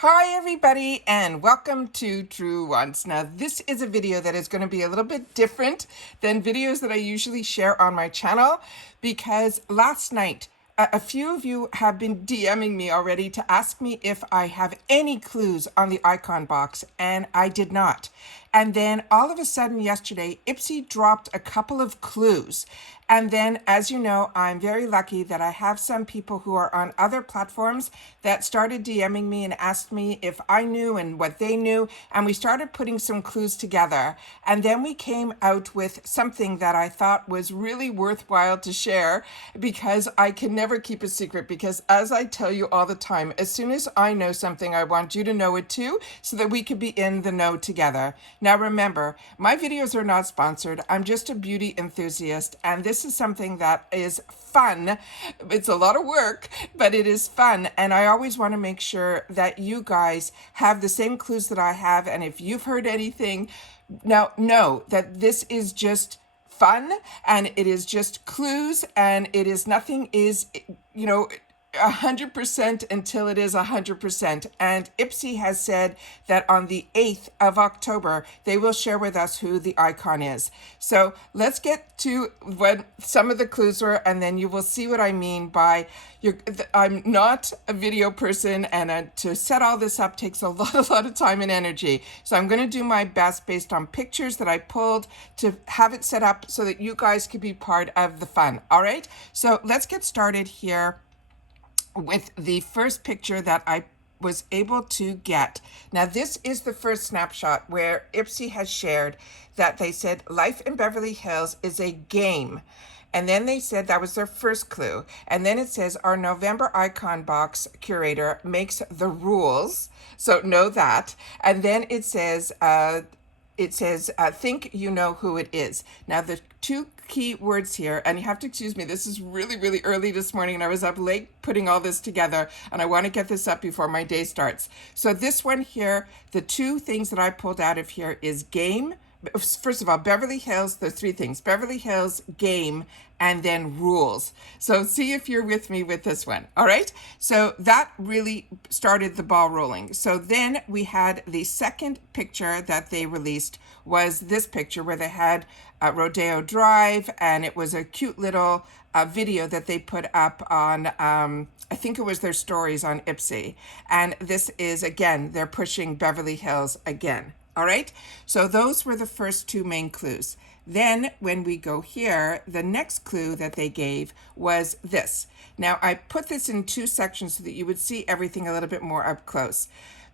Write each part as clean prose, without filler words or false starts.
Hi everybody and welcome to Truewants. Now this is a video that is going to be a little bit different than videos that I usually share on my channel because last night a few of you have been DMing me already to ask me if I have any clues on the icon box, and I did not. And then all of a sudden yesterday, IPSY dropped a couple of clues. And then, as you know, I'm very lucky that I have some people who are on other platforms that started DMing me and asked me if I knew and what they knew. And we started putting some clues together. And then we came out with something that I thought was really worthwhile to share because I can never keep a secret. Because as I tell you all the time, as soon as I know something, I want you to know it too, so that we could be in the know together. Now remember, my videos are not sponsored. I'm just a beauty enthusiast, and this is something that is fun. It's a lot of work, but it is fun, and I always want to make sure that you guys have the same clues that I have. And if you've heard anything, now know that this is just fun and it is just clues, and it is nothing is, 100% until it is 100%. And IPSY has said that on the 8th of October, they will share with us who the icon is. So let's get to what some of the clues were, and then you will see what I mean by I'm not a video person, and to set all this up takes a lot of time and energy. So I'm going to do my best based on pictures that I pulled to have it set up so that you guys could be part of the fun. All right, so let's get started here with the first picture that I was able to get. Now, this is the first snapshot where IPSY has shared that they said Life in Beverly Hills is a game. And then they said that was their first clue. And then it says our November icon box curator makes the rules. So know that. And then it says, think you know who it is. Now, the two key words here, and you have to excuse me, this is really early this morning, and I was up late putting all this together, and I want to get this up before my day starts. So this one here, the two things that I pulled out of here is game. First of all, Beverly Hills, there's three things: Beverly Hills, game, and then rules. So see if you're with me with this one. All right. So that really started the ball rolling. So then we had the second picture that they released was this picture where they had Rodeo Drive, and it was a cute little video that they put up on, I think it was their stories on IPSY. And this is, again, they're pushing Beverly Hills again. All right, so those were the first two main clues. Then when we go here, the next clue that they gave was this. Now, I put this in two sections so that you would see everything a little bit more up close,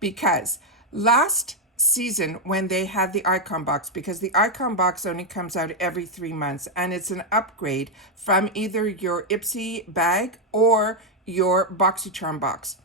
because last season when they had the icon box, because the icon box only comes out every 3 months, and it's an upgrade from either your IPSY bag or your BoxyCharm box.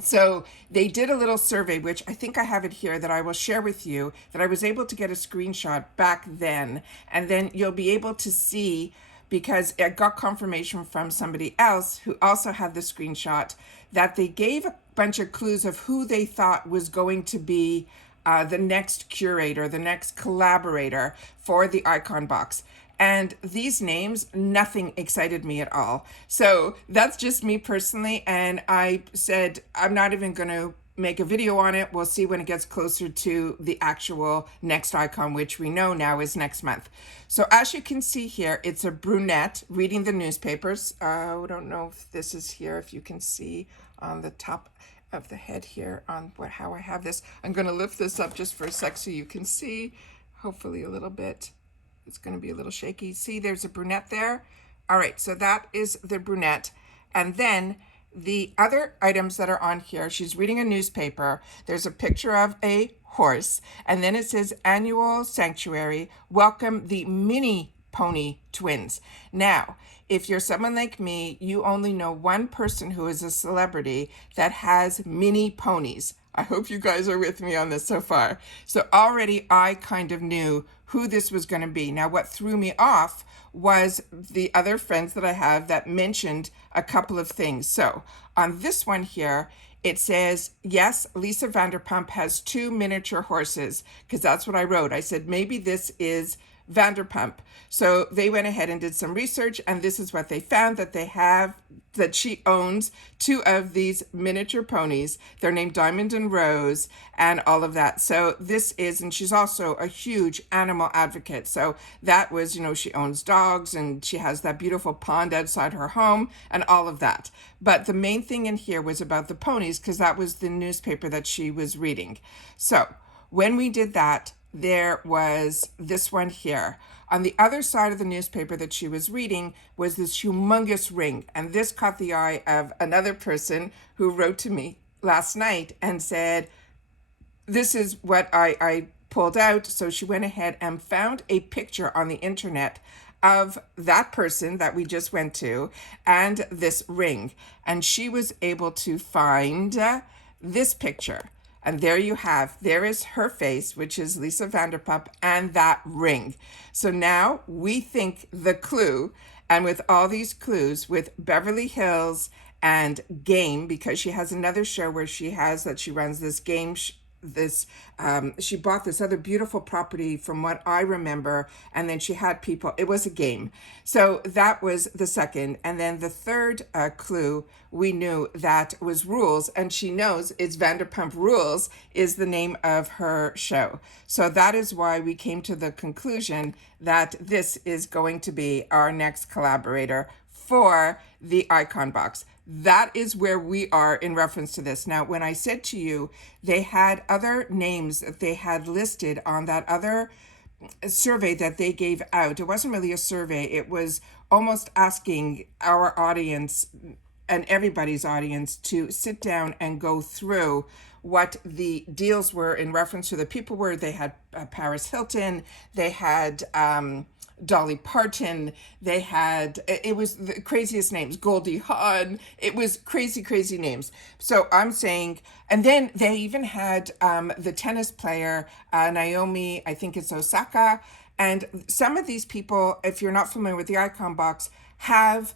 So they did a little survey, which I think I have it here, that I will share with you, that I was able to get a screenshot back then. And then you'll be able to see, because I got confirmation from somebody else who also had the screenshot, that they gave a bunch of clues of who they thought was going to be the next curator, the next collaborator for the icon box. And these names, nothing excited me at all. So that's just me personally. And I said, I'm not even going to make a video on it. We'll see when it gets closer to the actual next icon, which we know now is next month. So as you can see here, it's a brunette reading the newspapers. I don't know if this is here, if you can see on the top of the head here on how I have this. I'm going to lift this up just for a sec so you can see, hopefully a little bit. It's going to be a little shaky. See, there's a brunette there. All right, so that is the brunette. And then the other items that are on here, she's reading a newspaper. There's a picture of a horse. And then it says Annual Sanctuary, welcome the mini pony twins. Now, if you're someone like me, you only know one person who is a celebrity that has mini ponies. I hope you guys are with me on this so far. So already I kind of knew who this was going to be. Now, what threw me off was the other friends that I have that mentioned a couple of things. So on this one here, it says, yes, Lisa Vanderpump has 2 miniature horses, because that's what I wrote. I said, maybe this is Vanderpump. So they went ahead and did some research, and this is what they found, that she owns 2 of these miniature ponies. They're named Diamond and Rose and all of that. So this is, and she's also a huge animal advocate. So that was, she owns dogs, and she has that beautiful pond outside her home and all of that. But the main thing in here was about the ponies, because that was the newspaper that she was reading. So when we did that, there was this one here. On the other side of the newspaper that she was reading was this humongous ring. And this caught the eye of another person who wrote to me last night and said, this is what I pulled out. So she went ahead and found a picture on the internet of that person that we just went to and this ring. And she was able to find this picture. And there you have, there is her face, which is Lisa Vanderpump, and that ring. So now we think the clue, and with all these clues, with Beverly Hills and Game, because she has another show where she runs this game, she bought this other beautiful property from what I remember, and then she had people, it was a game. So that was the second. And then the third clue, we knew that was Rules, and she knows it's Vanderpump Rules is the name of her show. So that is why we came to the conclusion that this is going to be our next collaborator for the icon box. That is where we are in reference to this. Now, when I said to you, they had other names that they had listed on that other survey that they gave out. It wasn't really a survey. It was almost asking our audience and everybody's audience to sit down and go through what the deals were in reference to the people were. They had Paris Hilton, they had Dolly Parton, they had, it was the craziest names, Goldie Hawn, it was crazy names. So I'm saying, and then they even had the tennis player, Naomi, I think it's Osaka, and some of these people, if you're not familiar with the icon box, have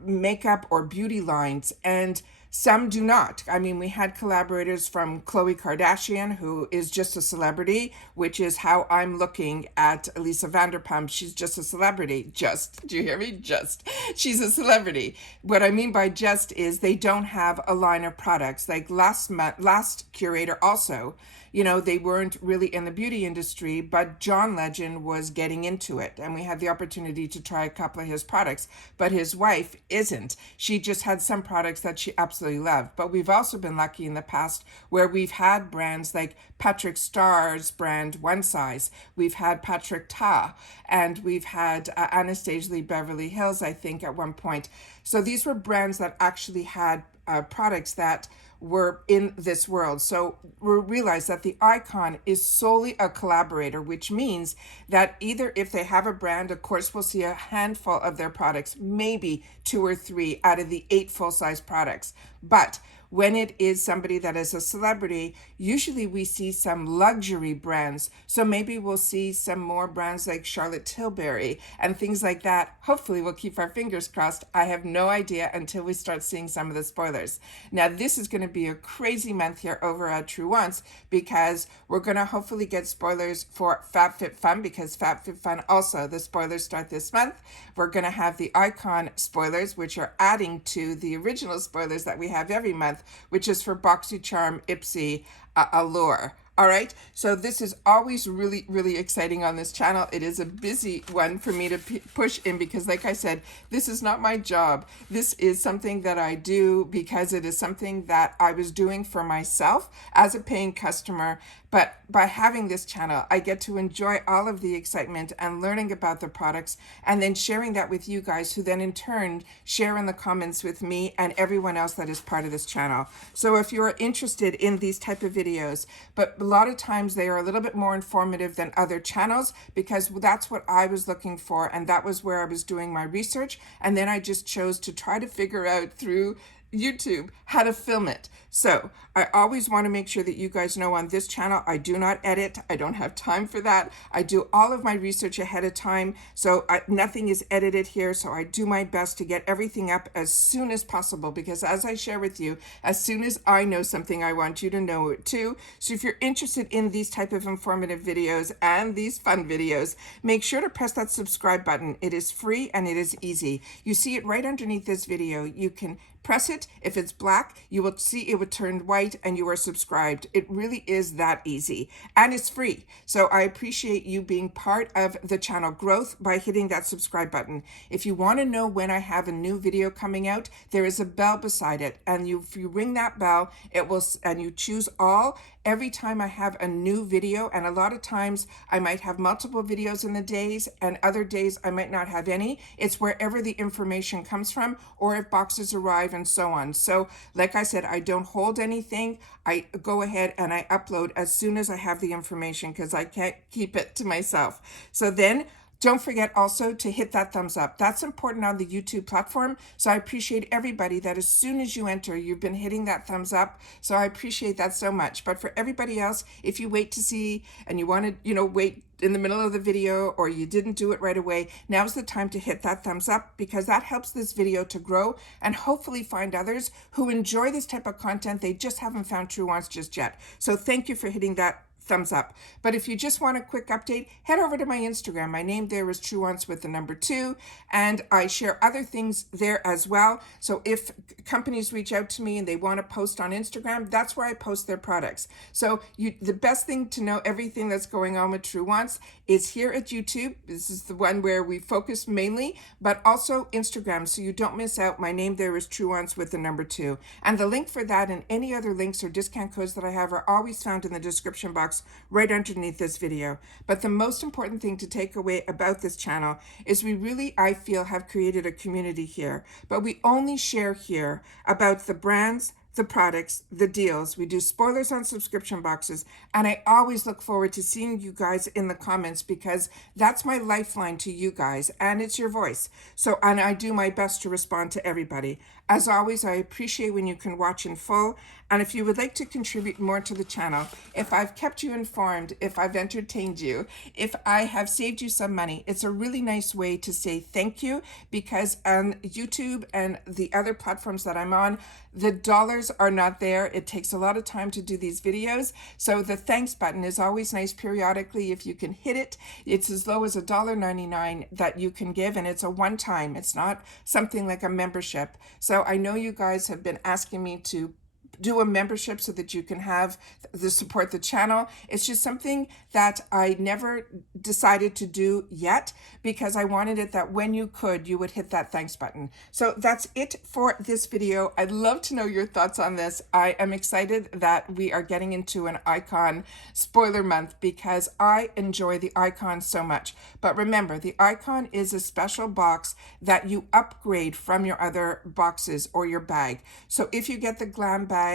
makeup or beauty lines, and some do not. I mean, we had collaborators from Khloe Kardashian, who is just a celebrity, which is how I'm looking at Lisa Vanderpump. She's just a celebrity. Just, do you hear me? Just. She's a celebrity. What I mean by just is they don't have a line of products. Like last curator also, they weren't really in the beauty industry, but John Legend was getting into it. And we had the opportunity to try a couple of his products, but his wife isn't. She just had some products that she absolutely loved. But we've also been lucky in the past where we've had brands like Patrick Starr's brand, One Size. We've had Patrick Ta, and we've had Anastasia Lee Beverly Hills, I think, at one point. So these were brands that actually had products that were in this world. So we realize that the icon is solely a collaborator, which means that either if they have a brand, of course, we'll see a handful of their products, maybe 2 or 3 out of the 8 full-size products. But when it is somebody that is a celebrity, usually we see some luxury brands. So maybe we'll see some more brands like Charlotte Tilbury and things like that. Hopefully we'll keep our fingers crossed. I have no idea until we start seeing some of the spoilers. Now, this is going to be a crazy month here over at Truewants, because we're going to hopefully get spoilers for FabFitFun, because FabFitFun also, the spoilers start this month. We're going to have the icon spoilers, which are adding to the original spoilers that we have every month, which is for BoxyCharm, IPSY, Allure. All right, so this is always really exciting on this channel. It is a busy one for me to push in, because like I said, this is not my job. This is something that I do because it is something that I was doing for myself as a paying customer. But by having this channel, I get to enjoy all of the excitement and learning about the products, and then sharing that with you guys, who then in turn share in the comments with me and everyone else that is part of this channel. So if you're interested in these type of videos, but a lot of times they are a little bit more informative than other channels, because that's what I was looking for, and that was where I was doing my research. And then I just chose to try to figure out through YouTube how to film it. So I always want to make sure that you guys know on this channel, I do not edit. I don't have time for that. I do all of my research ahead of time. So nothing is edited here. So I do my best to get everything up as soon as possible, because as I share with you, as soon as I know something, I want you to know it too. So if you're interested in these type of informative videos and these fun videos, make sure to press that subscribe button. It is free and it is easy. You see it right underneath this video. You can press it. If it's black, you will see it would turn white and you are subscribed. It really is that easy, and it's free. So I appreciate you being part of the channel growth by hitting that subscribe button. If you want to know when I have a new video coming out, there is a bell beside it, and if you ring that bell, it will, and you choose all. Every time I have a new video, and a lot of times I might have multiple videos in the days, and other days I might not have any. It's wherever the information comes from, or if boxes arrive and so on. So like I said, I don't hold anything. I go ahead and I upload as soon as I have the information, because I can't keep it to myself. So then don't forget also to hit that thumbs up. That's important on the YouTube platform. So I appreciate everybody that as soon as you enter, you've been hitting that thumbs up. So I appreciate that so much. But for everybody else, if you wait to see and you want to, wait in the middle of the video, or you didn't do it right away, now's the time to hit that thumbs up, because that helps this video to grow and hopefully find others who enjoy this type of content. They just haven't found Truewants just yet. So thank you for hitting that thumbs up. But if you just want a quick update, head over to my Instagram. My name there is Truewants with the number 2, and I share other things there as well. So if companies reach out to me and they want to post on Instagram, that's where I post their products. So the best thing to know everything that's going on with Truewants is here at YouTube. This is the one where we focus mainly, but also Instagram, so you don't miss out. My name there is Truewants with the number 2. And the link for that and any other links or discount codes that I have are always found in the description box right underneath this video. But the most important thing to take away about this channel is we really, I feel, have created a community here. But we only share here about the brands, the products, the deals. We do spoilers on subscription boxes, and I always look forward to seeing you guys in the comments, because that's my lifeline to you guys, and it's your voice. So, and I do my best to respond to everybody. As always, I appreciate when you can watch in full, and if you would like to contribute more to the channel, if I've kept you informed, if I've entertained you, if I have saved you some money, it's a really nice way to say thank you, because on YouTube and the other platforms that I'm on, the dollars are not there. It takes a lot of time to do these videos. So the thanks button is always nice periodically. If you can hit it, it's as low as $1.99 that you can give, and it's a one-time. It's not something like a membership. So I know you guys have been asking me to do a membership so that you can have the support the channel. It's just something that I never decided to do yet, because I wanted it that when you could, you would hit that thanks button. So that's it for this video. I'd love to know your thoughts on this. I am excited that we are getting into an icon spoiler month, because I enjoy the icon so much. But remember, the icon is a special box that you upgrade from your other boxes or your bag. So if you get the glam bag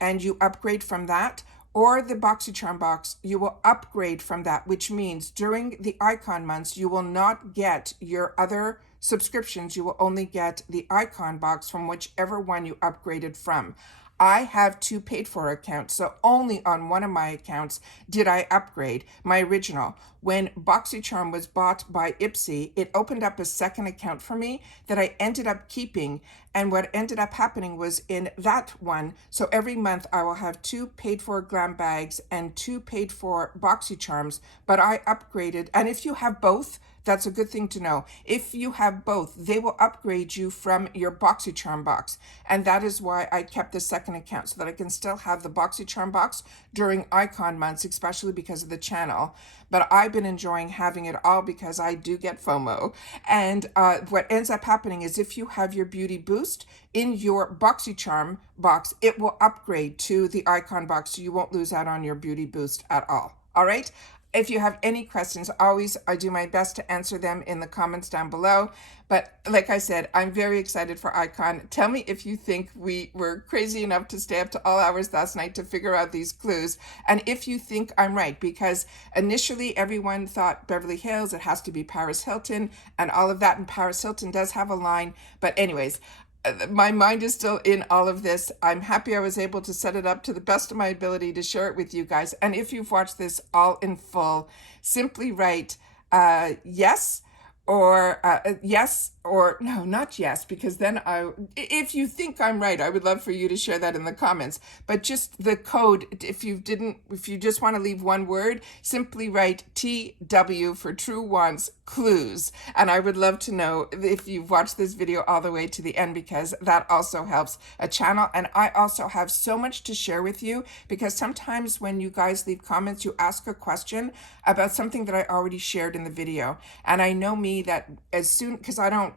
and you upgrade from that, or the BoxyCharm box, you will upgrade from that, which means during the icon months, you will not get your other subscriptions. You will only get the icon box from whichever one you upgraded from. I have 2 paid for accounts, so only on one of my accounts did I upgrade my original. When BoxyCharm was bought by IPSY, it opened up a second account for me that I ended up keeping. And what ended up happening was in that one, so every month I will have 2 paid for glam bags and 2 paid for BoxyCharms, but I upgraded. And if you have both, that's a good thing to know. If you have both, they will upgrade you from your BoxyCharm box. And that is why I kept the second account, so that I can still have the BoxyCharm box during icon months, especially because of the channel. But I've been enjoying having it all, because I do get FOMO. And what ends up happening is if you have your beauty boost in your BoxyCharm box, it will upgrade to the icon box, so you won't lose out on your beauty boost at all. All right? If you have any questions, always, I do my best to answer them in the comments down below. But like I said, I'm very excited for Icon. Tell me if you think we were crazy enough to stay up to all hours last night to figure out these clues. And if you think I'm right, because initially everyone thought Beverly Hills, it has to be Paris Hilton and all of that. And Paris Hilton does have a line. But anyways, my mind is still in all of this. I'm happy I was able to set it up to the best of my ability to share it with you guys. And if you've watched this all in full, simply write yes, or yes, or no, not yes, because then if you think I'm right, I would love for you to share that in the comments. But just the code, if you just want to leave one word, simply write TW for Truewants clues. And I would love to know if you've watched this video all the way to the end, because that also helps a channel. And I also have so much to share with you, because sometimes when you guys leave comments, you ask a question about something that I already shared in the video. And I know me that as soon, because I don't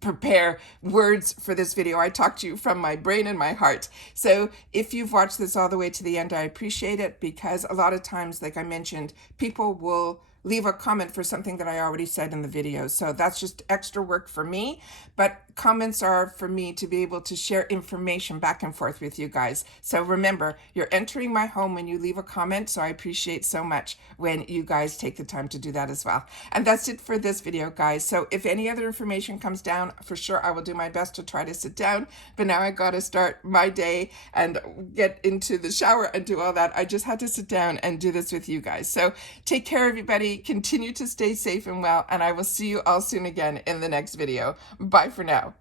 prepare words for this video, I talk to you from my brain and my heart. So if you've watched this all the way to the end, I appreciate it, because a lot of times, like I mentioned, people will leave a comment for something that I already said in the video. So that's just extra work for me. But comments are for me to be able to share information back and forth with you guys. So remember, you're entering my home when you leave a comment. So I appreciate so much when you guys take the time to do that as well. And that's it for this video, guys. So if any other information comes down, for sure, I will do my best to try to sit down. But now I got to start my day and get into the shower and do all that. I just had to sit down and do this with you guys. So take care, everybody. Continue to stay safe and well, and I will see you all soon again in the next video. Bye for now.